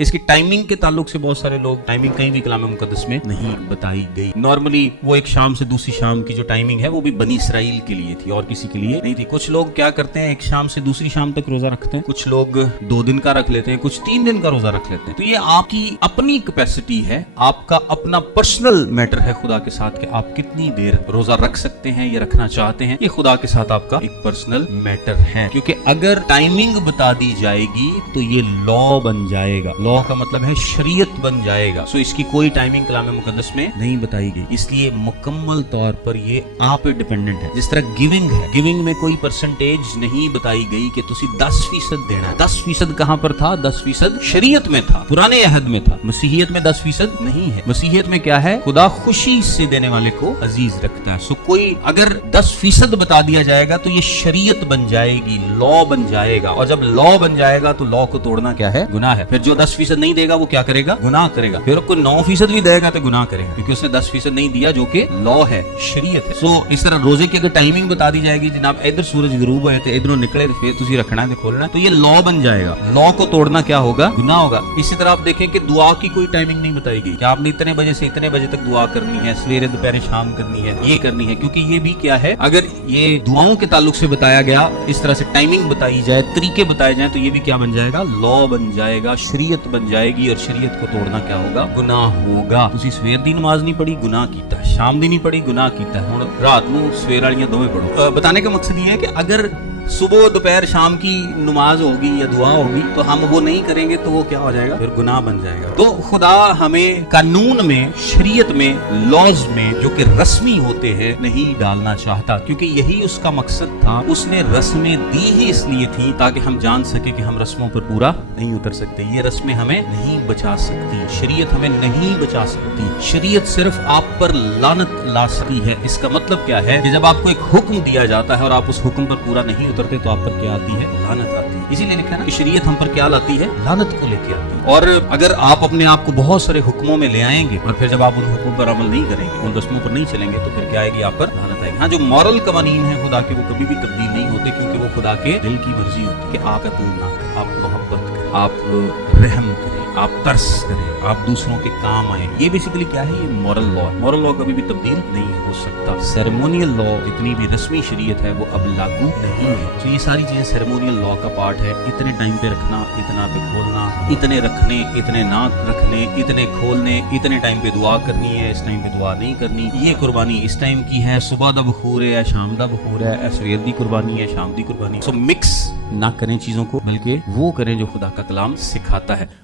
इसकी टाइमिंग के ताल्लुक से बहुत सारे लोग, टाइमिंग कहीं भी कलाम मुकद्दस में नहीं बताई गई। नॉर्मली वो एक शाम से दूसरी शाम की जो टाइमिंग है वो भी बनी इसराइल के लिए थी और किसी के लिए नहीं थी। कुछ लोग क्या करते हैं, एक शाम से दूसरी शाम तक रोजा रखते हैं, कुछ लोग 2 दिन का रख लेते हैं, कुछ 3 दिन का रोजा रख लेते हैं। तो ये आपकी अपनी कैपेसिटी है, आपका अपना पर्सनल मैटर है खुदा के साथ कि आप कितनी देर रोजा रख सकते हैं या रखना चाहते हैं। ये खुदा के साथ आपका एक पर्सनल मैटर है, क्योंकि अगर टाइमिंग बता दी जाएगी तो ये लॉ बन जाएगा। लॉ का मतलब है शरीयत बन जाएगा। सो इसकी कोई टाइमिंग कलाम मुकद्दस में नहीं बताई गई, इसलिए मुकम्मल तौर पर ये आप पे डिपेंडेंट है। जिस तरह गिविंग है, गिविंग में कोई परसेंटेज नहीं बताई गई कि तुसी 10% देना है। 10% कहां पर था? 10% शरीयत में था, पुराने अहद में था। मसीहियत में 10% नहीं है। मसीहियत में क्या है? खुदा खुशी से देने वाले को अजीज रखता है। सो कोई अगर 10% बता दिया जाएगा तो ये शरीयत बन जाएगी, लॉ बन जाएगा। और जब लॉ बन जाएगा तो लॉ को तोड़ना क्या है? गुनाह है। फिर जो 10% नहीं देगा वो क्या करेगा? गुनाह करेगा। फिर कोई 9% भी देगा तो गुनाह करेगा, क्योंकि उसने 10% नहीं दिया जो कि लॉ है, शरीयत है। सो इस तरह रोजे की अगर टाइमिंग बता दी जाएगी, जनाब इधर सूरज गरूब होए थे, इधरों निकले तो फिर तुसी रखना है, खोलना, तो ये लॉ बन जाएगा। लॉ को तोड़ना क्या होगा? गुनाह होगा। इसी तरह आप देखें कि दुआ की कोई टाइमिंग नहीं बताई गई कि आपने इतने बजे से इतने बजे तक दुआ करनी है, सवेरे दोपहर शाम करनी है, ये करनी है, क्योंकि ये भी क्या है, अगर ये दुआओं के ताल्लुक से बताया गया, इस तरह से टाइमिंग बताई जाए, तरीके बताए जाए, तो ये भी क्या बन जाएगा? लॉ बन जाएगा, शरीयत बन जाएगी। और शरीयत को तोड़ना क्या होगा? गुनाह होगा। तुसी सवेर दी नमाज नहीं पढ़ी, गुनाह कीता है। शाम दी नहीं पढ़ी, गुनाह कीता है। हुण रात नूं सवेर वालियां दोवें पढ़ो। बताने का मकसद ये है कि अगर सुबह दोपहर शाम की नमाज होगी या दुआ होगी तो हम वो नहीं करेंगे तो वो क्या हो जाएगा? फिर गुनाह बन जाएगा। तो खुदा हमें कानून में, शरीयत में, लॉज में जो कि रस्मी होते हैं नहीं डालना चाहता, क्योंकि यही उसका मकसद था। उसने रस्में दी ही इसलिए थी ताकि हम जान सके कि हम रस्मों पर पूरा नहीं उतर सकते। ये रस्में हमें नहीं बचा सकती, शरीयत हमें नहीं बचा सकती। शरीयत सिर्फ आप पर लानत ला सकती है। इसका मतलब क्या है कि जब आपको एक हुक्म दिया जाता है और आप उस हुक्म पर पूरा नहीं उतरते तो आप पर क्या आती है? लानत आती है। इसीलिए लिखा है ना कि शरीयत हम पर क्या लाती है? लानत को लेके आती है। और अगर आप अपने आप को बहुत सारे हुक्मों में ले आएंगे और फिर जब आप उन हुक्मों पर अमल नहीं करेंगे, उन रस्मों पर नहीं चलेंगे, तो फिर क्या आएगी? आप पर लानत आएगी। हाँ, जो मॉरल कवानीन है खुदा के, वो कभी भी तब्दील नहीं होते, क्योंकि वो खुदा के दिल की मर्जी होती है कि आप कत्ल ना करें, आप मोहब्बत करें, आप रहम करें, आप तरस करें, आप दूसरों के काम आए। ये बेसिकली क्या है? ये मॉरल लॉ है। मॉरल लॉ कभी भी तब्दील नहीं हो सकता। सेरेमोनियल लॉ, जितनी भी रस्मी शरीयत है, वो अब लागू नहीं है। तो ये सारी चीजें सेरेमोनियल लॉ का पार्ट है। इतने टाइम पे रखना, इतना पे खोलना, इतने रखने, इतने ना रखने, इतने खोलने, इतने टाइम पे दुआ करनी है, इस टाइम पे दुआ नहीं करनी, ये कुर्बानी इस टाइम की है, सुबह दा बखूर है, शाम दा बखूर है, सवेर दी कुर्बानी है, शाम दी कुर्बानी। सो मिक्स ना करें चीजों को, बल्कि वो करें जो खुदा का कलाम सिखाता है।